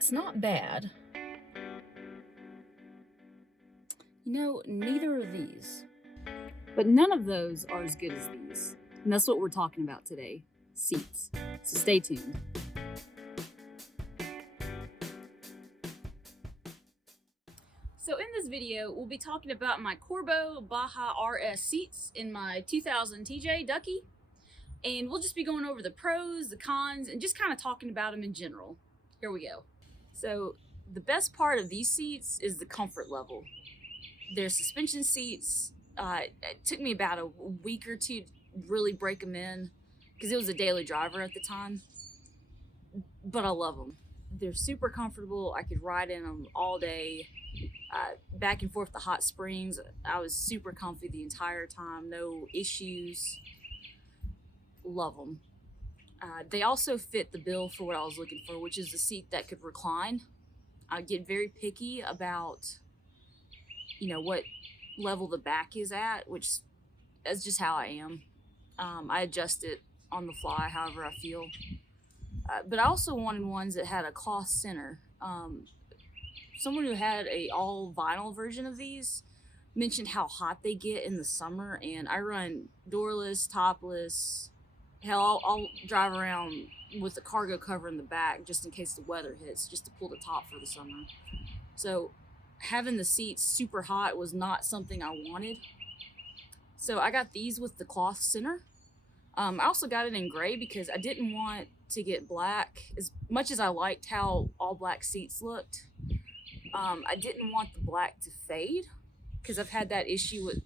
It's not bad. You know, neither of these. But none of those are as good as these. And that's what we're talking about today, seats. So stay tuned. So in this video, we'll be talking about my Corbeau Baja RS seats in my 2000 TJ Ducky. And we'll just be going over the pros, the cons, and just kind of talking about them in general. Here we go. So the best part of these seats is the comfort level. They're suspension seats. It took me about a week or two to really break them in because it was a daily driver at the time. But I love them. They're super comfortable. I could ride in them all day. Back and forth to Hot Springs. I was super comfy the entire time. No issues. Love them. They also fit the bill for what I was looking for, which is the seat that could recline. I get very picky about, what level the back is at, which that's just how I am. I adjust it on the fly, however I feel. But I also wanted ones that had a cloth center. Someone who had a all vinyl version of these mentioned how hot they get in the summer, and I run doorless, topless. Hell, I'll drive around with the cargo cover in the back just in case the weather hits, just to pull the top for the summer. So having the seats super hot was not something I wanted. So I got these with the cloth center. I also got it in gray because I didn't want to get black. As much as I liked how all black seats looked, I didn't want the black to fade because I've had that issue with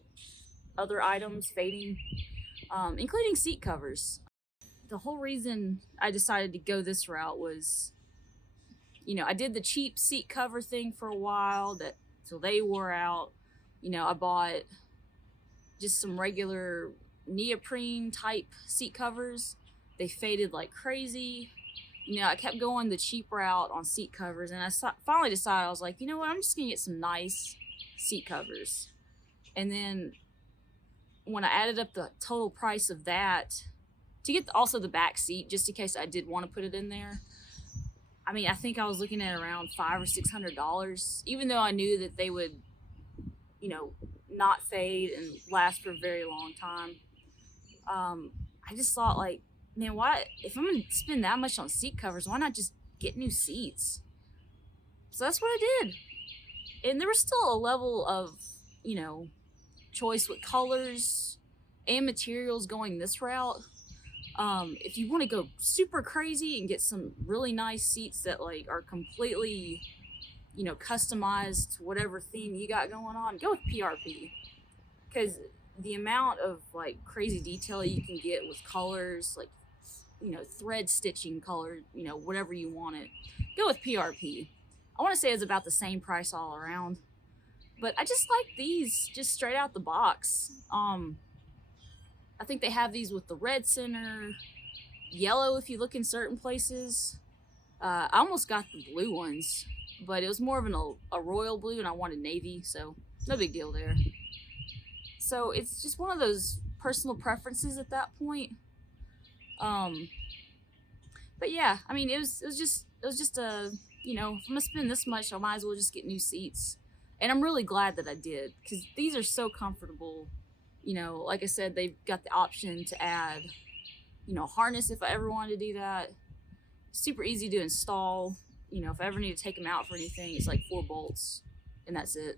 other items fading, including seat covers. The whole reason I decided to go this route was, I did the cheap seat cover thing for a while till they wore out. I bought just some regular neoprene type seat covers. They faded like crazy. I kept going the cheap route on seat covers, and I finally decided, I was like, you know what, I'm just gonna get some nice seat covers. And then when I added up the total price of that, to get also the back seat, just in case I did want to put it in there, I think I was looking at around $500 or $600, even though I knew that they would, not fade and last for a very long time. I just thought, like, man, why, if I'm going to spend that much on seat covers, why not just get new seats? So that's what I did. And there was still a level of, choice with colors and materials going this route. If you want to go super crazy and get some really nice seats that are completely, customized to whatever theme you got going on, go with PRP. Because the amount of crazy detail you can get with colors, thread stitching color, whatever you want it, go with PRP. I want to say it's about the same price all around, but I just like these just straight out the box. I think they have these with the red center, yellow if you look in certain places. I almost got the blue ones, but it was more of a royal blue, and I wanted navy, so no big deal there. So it's just one of those personal preferences at that point. But yeah, it was just a, if I'm gonna spend this much, I might as well just get new seats. And I'm really glad that I did, because these are so comfortable. Like I said, they've got the option to add, harness if I ever wanted to do that. Super easy to install. If I ever need to take them out for anything, it's like 4 bolts and that's it.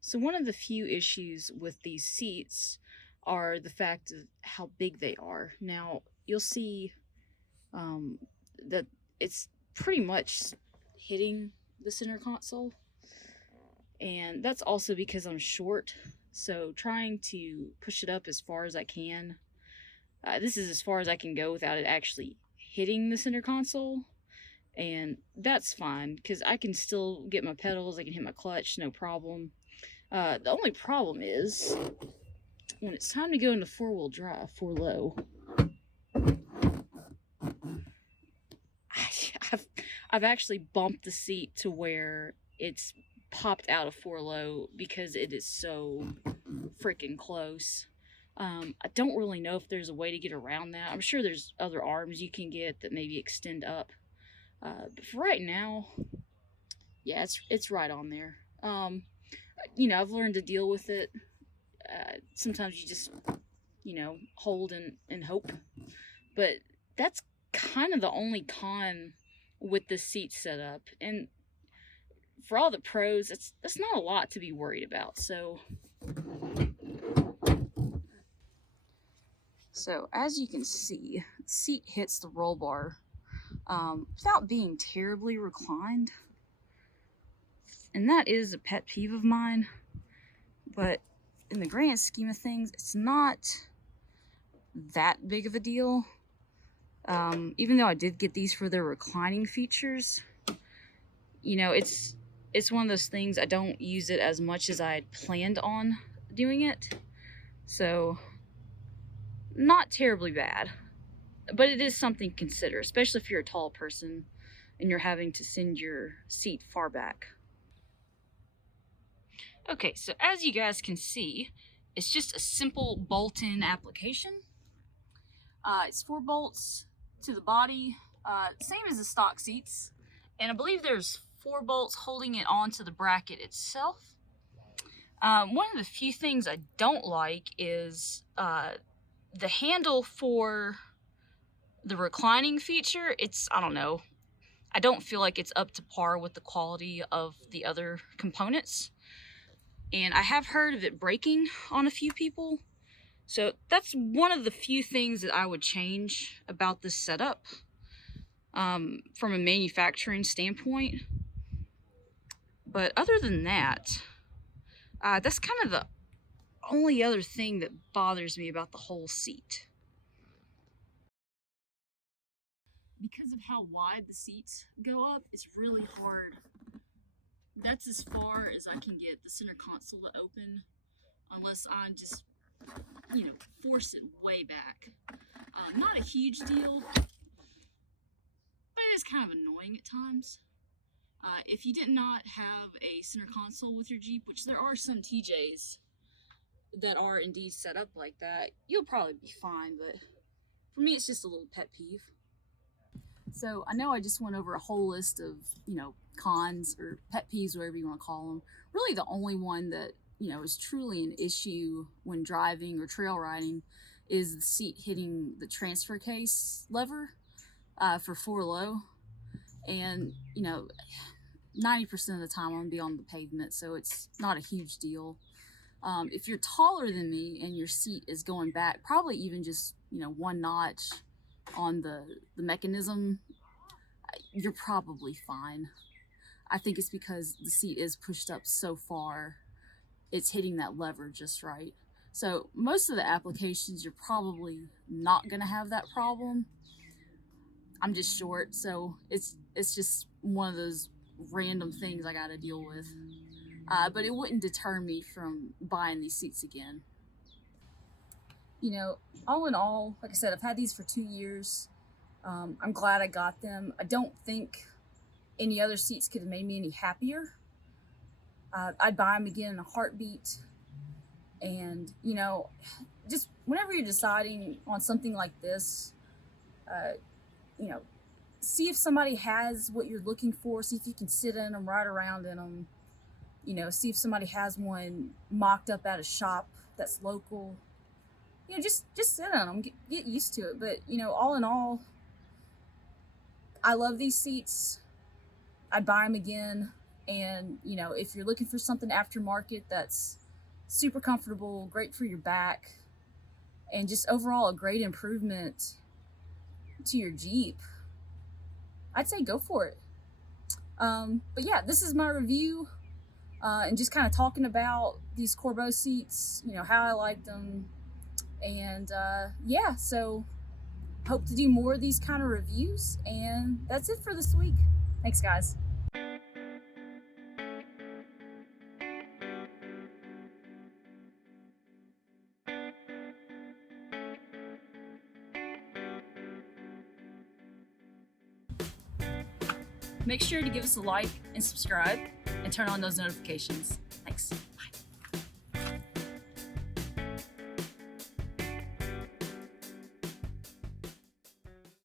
So one of the few issues with these seats are the fact of how big they are. Now, you'll see that it's pretty much hitting the center console. And that's also because I'm short, so trying to push it up as far as I can. This is as far as I can go without it actually hitting the center console. And that's fine, because I can still get my pedals, I can hit my clutch, no problem. The only problem is when it's time to go into 4-wheel drive, 4-low. I've actually bumped the seat to where it's popped out of 4-low because it is so freaking close. I don't really know if there's a way to get around that. I'm sure there's other arms you can get that maybe extend up. But for right now, yeah, it's right on there. You know, I've learned to deal with it. Sometimes you just, you know, hold and hope. But that's kind of the only con with the seat setup. And for all the pros, that's not a lot to be worried about. So as you can see, the seat hits the roll bar without being terribly reclined. And that is a pet peeve of mine. But in the grand scheme of things, it's not that big of a deal. Even though I did get these for their reclining features, you know, it's one of those things, I don't use it as much as I had planned on doing it. So, not terribly bad. But it is something to consider, especially if you're a tall person and you're having to send your seat far back. Okay, so as you guys can see, it's just a simple bolt-in application. It's 4 bolts to the body, same as the stock seats, and I believe there's 4 bolts holding it onto the bracket itself. One of the few things I don't like is the handle for the reclining feature. I don't know, I don't feel like it's up to par with the quality of the other components. And I have heard of it breaking on a few people. So that's one of the few things that I would change about this setup from a manufacturing standpoint. But other than that, that's kind of the only other thing that bothers me about the whole seat. Because of how wide the seats go up, it's really hard. That's as far as I can get the center console to open, unless I just, you know, force it way back. Not a huge deal, but it is kind of annoying at times. If you did not have a center console with your Jeep, which there are some TJs that are indeed set up like that, you'll probably be fine, but for me it's just a little pet peeve. So I know I just went over a whole list of, you know, cons or pet peeves, whatever you want to call them. Really the only one that, you know, is truly an issue when driving or trail riding is the seat hitting the transfer case lever for 4 low. And, you know, 90% of the time I'm going to be on the pavement, so it's not a huge deal. If you're taller than me and your seat is going back, probably even just, you know, 1 notch on the mechanism, you're probably fine. I think it's because the seat is pushed up so far, it's hitting that lever just right. So most of the applications, you're probably not going to have that problem. I'm just short, so it's just one of those random things I got to deal with. But it wouldn't deter me from buying these seats again. You know, all in all, like I said, I've had these for 2 years. I'm glad I got them. I don't think any other seats could have made me any happier. I'd buy them again in a heartbeat. And, you know, just whenever you're deciding on something like this, you know, see if somebody has what you're looking for. See if you can sit in them, ride around in them. You know, see if somebody has one mocked up at a shop that's local. You know, just sit on them, get used to it. But, you know, all in all, I love these seats. I'd buy them again. And, you know, if you're looking for something aftermarket that's super comfortable, great for your back, and just overall a great improvement to your Jeep, I'd say go for it. But yeah, this is my review, and just kind of talking about these Corbeau seats, you know, how I like them. And yeah, so hope to do more of these kind of reviews, and that's it for this week. Thanks, guys. Make sure to give us a like and subscribe and turn on those notifications. Thanks.